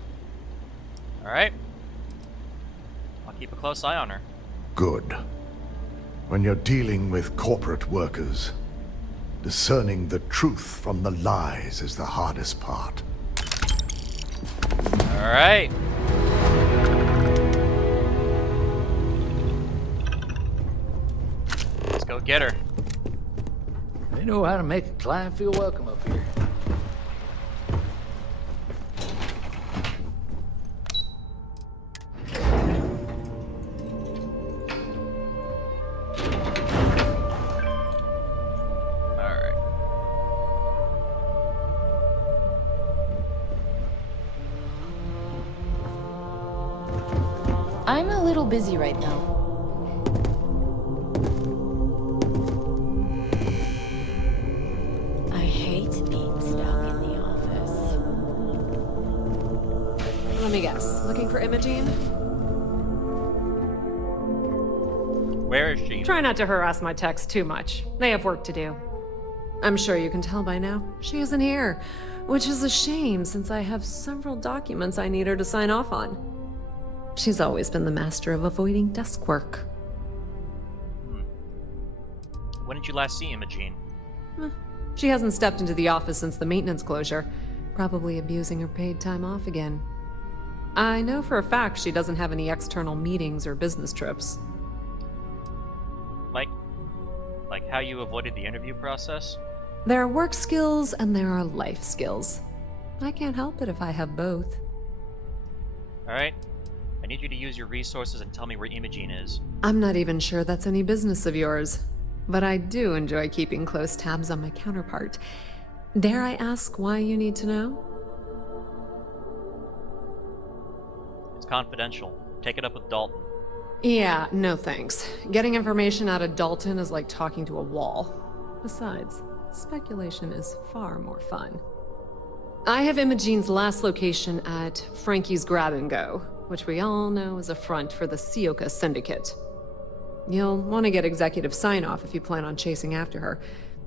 Alright. I'll keep a close eye on her. Good. When you're dealing with corporate workers, discerning the truth from the lies is the hardest part. Alright. Let's go get her. They know how to make a client feel welcome up here. I'm a little busy right now. I hate being stuck in the office. Let me guess. Looking for Imogene? Where is she? Try not to harass my techs too much. They have work to do. I'm sure you can tell by now. She isn't here, which is a shame since I have several documents I need her to sign off on. She's always been the master of avoiding desk work. When did you last see Imogene? She hasn't stepped into the office since the maintenance closure, probably abusing her paid time off again. I know for a fact she doesn't have any external meetings or business trips. Like how you avoided the interview process? There are work skills and there are life skills. I can't help it if I have both. Alright. I need you to use your resources and tell me where Imogene is. I'm not even sure that's any business of yours, but I do enjoy keeping close tabs on my counterpart. Dare I ask why you need to know? It's confidential. Take it up with Dalton. Yeah, no thanks. Getting information out of Dalton is like talking to a wall. Besides, speculation is far more fun. I have Imogene's last location at Frankie's Grab and Go, which we all know is a front for the Sioka Syndicate. You'll want to get executive sign-off if you plan on chasing after her.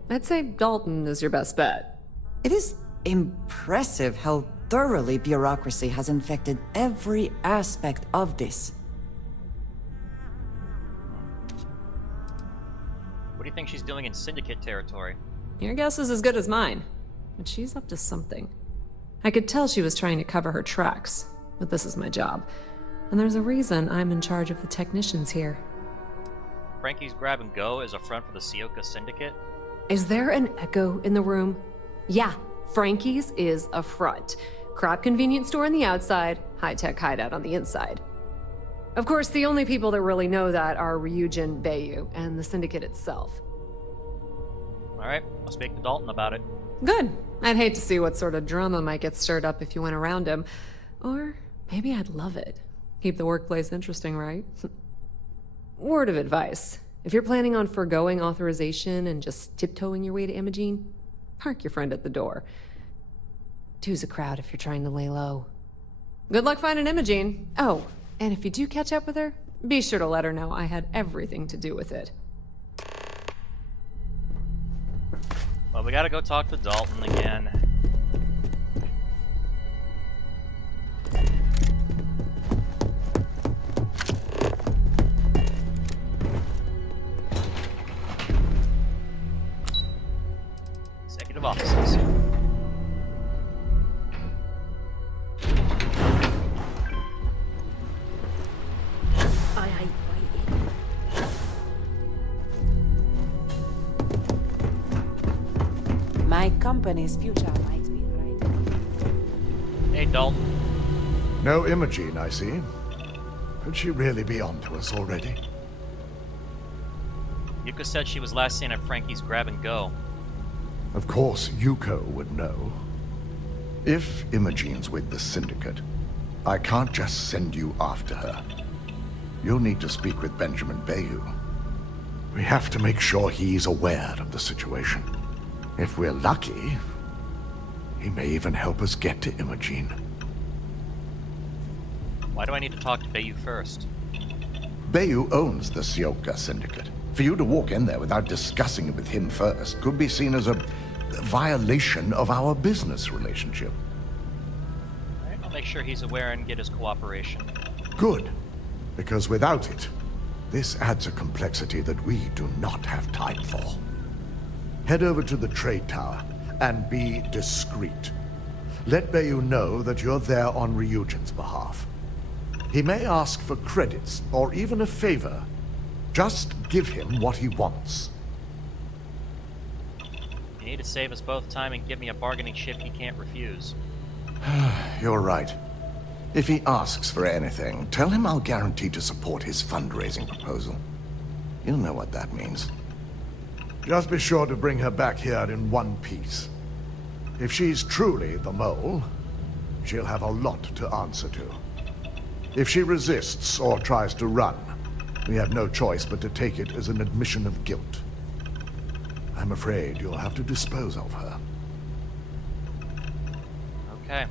I'd say Dalton is your best bet. It is impressive how thoroughly bureaucracy has infected every aspect of this. What do you think she's doing in Syndicate territory? Your guess is as good as mine, but she's up to something. I could tell she was trying to cover her tracks, but this is my job, and there's a reason I'm in charge of the technicians here. Frankie's Grab and Go is a front for the Sioka Syndicate? Is there an echo in the room? Yeah, Frankie's is a front. Crap convenience store on the outside, high-tech hideout on the inside. Of course, the only people that really know that are Ryujin, Bayu, and the Syndicate itself. Alright, I'll speak to Dalton about it. Good. I'd hate to see what sort of drama might get stirred up if you went around him. Or maybe I'd love it. Keep the workplace interesting, right? Word of advice. If you're planning on foregoing authorization and just tiptoeing your way to Imogene, park your friend at the door. Two's a crowd if you're trying to lay low. Good luck finding Imogene. Oh, and if you do catch up with her, be sure to let her know I had everything to do with it. Well, we gotta go talk to Dalton again. Executive offices. company's future might be right. Hey, Dalton. No Imogene, I see. Could she really be onto us already? Yuka said she was last seen at Frankie's Grab and Go. Of course, Yuko would know. If Imogene's with the Syndicate, I can't just send you after her. You'll need to speak with Benjamin Bayou. We have to make sure he's aware of the situation. If we're lucky, he may even help us get to Imogene. Why do I need to talk to Bayou first? Bayou owns the Sioka Syndicate. For you to walk in there without discussing it with him first could be seen as a violation of our business relationship. Alright, I'll make sure he's aware and get his cooperation. Good, because without it, this adds a complexity that we do not have time for. Head over to the trade tower and be discreet. Let Bayou know that you're there on Ryujin's behalf. He may ask for credits or even a favor. Just give him what he wants. You need to save us both time and give me a bargaining chip he can't refuse. You're right. If he asks for anything, tell him I'll guarantee to support his fundraising proposal. You'll know what that means. Just be sure to bring her back here in one piece. If she's truly the mole, she'll have a lot to answer to. If she resists or tries to run, we have no choice but to take it as an admission of guilt. I'm afraid you'll have to dispose of her. Okay.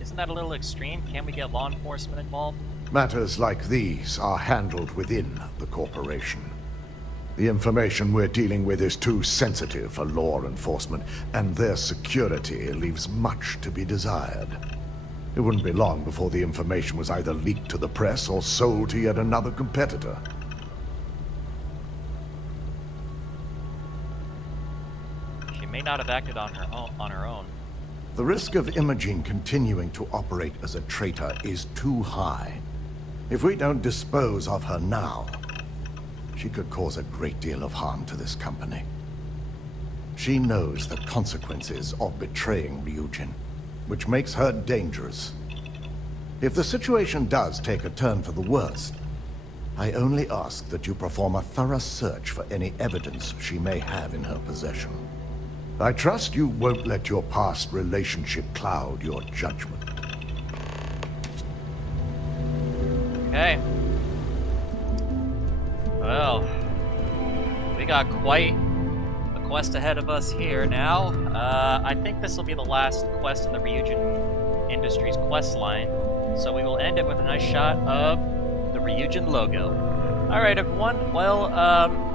Isn't that a little extreme? Can't we get law enforcement involved? Matters like these are handled within the corporation. The information we're dealing with is too sensitive for law enforcement, and their security leaves much to be desired. It wouldn't be long before the information was either leaked to the press or sold to yet another competitor. She may not have acted on her own. The risk of Imogene continuing to operate as a traitor is too high. If we don't dispose of her now, she could cause a great deal of harm to this company. She knows the consequences of betraying Ryujin, which makes her dangerous. If the situation does take a turn for the worst, I only ask that you perform a thorough search for any evidence she may have in her possession. I trust you won't let your past relationship cloud your judgment. Okay. Well, we got quite a quest ahead of us here now. I think this will be the last quest in the Ryujin Industries quest line, so we will end it with a nice shot of the Ryujin logo. Alright everyone, well,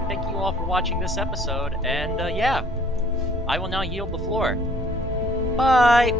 thank you all for watching this episode, and yeah, I will now yield the floor. Bye!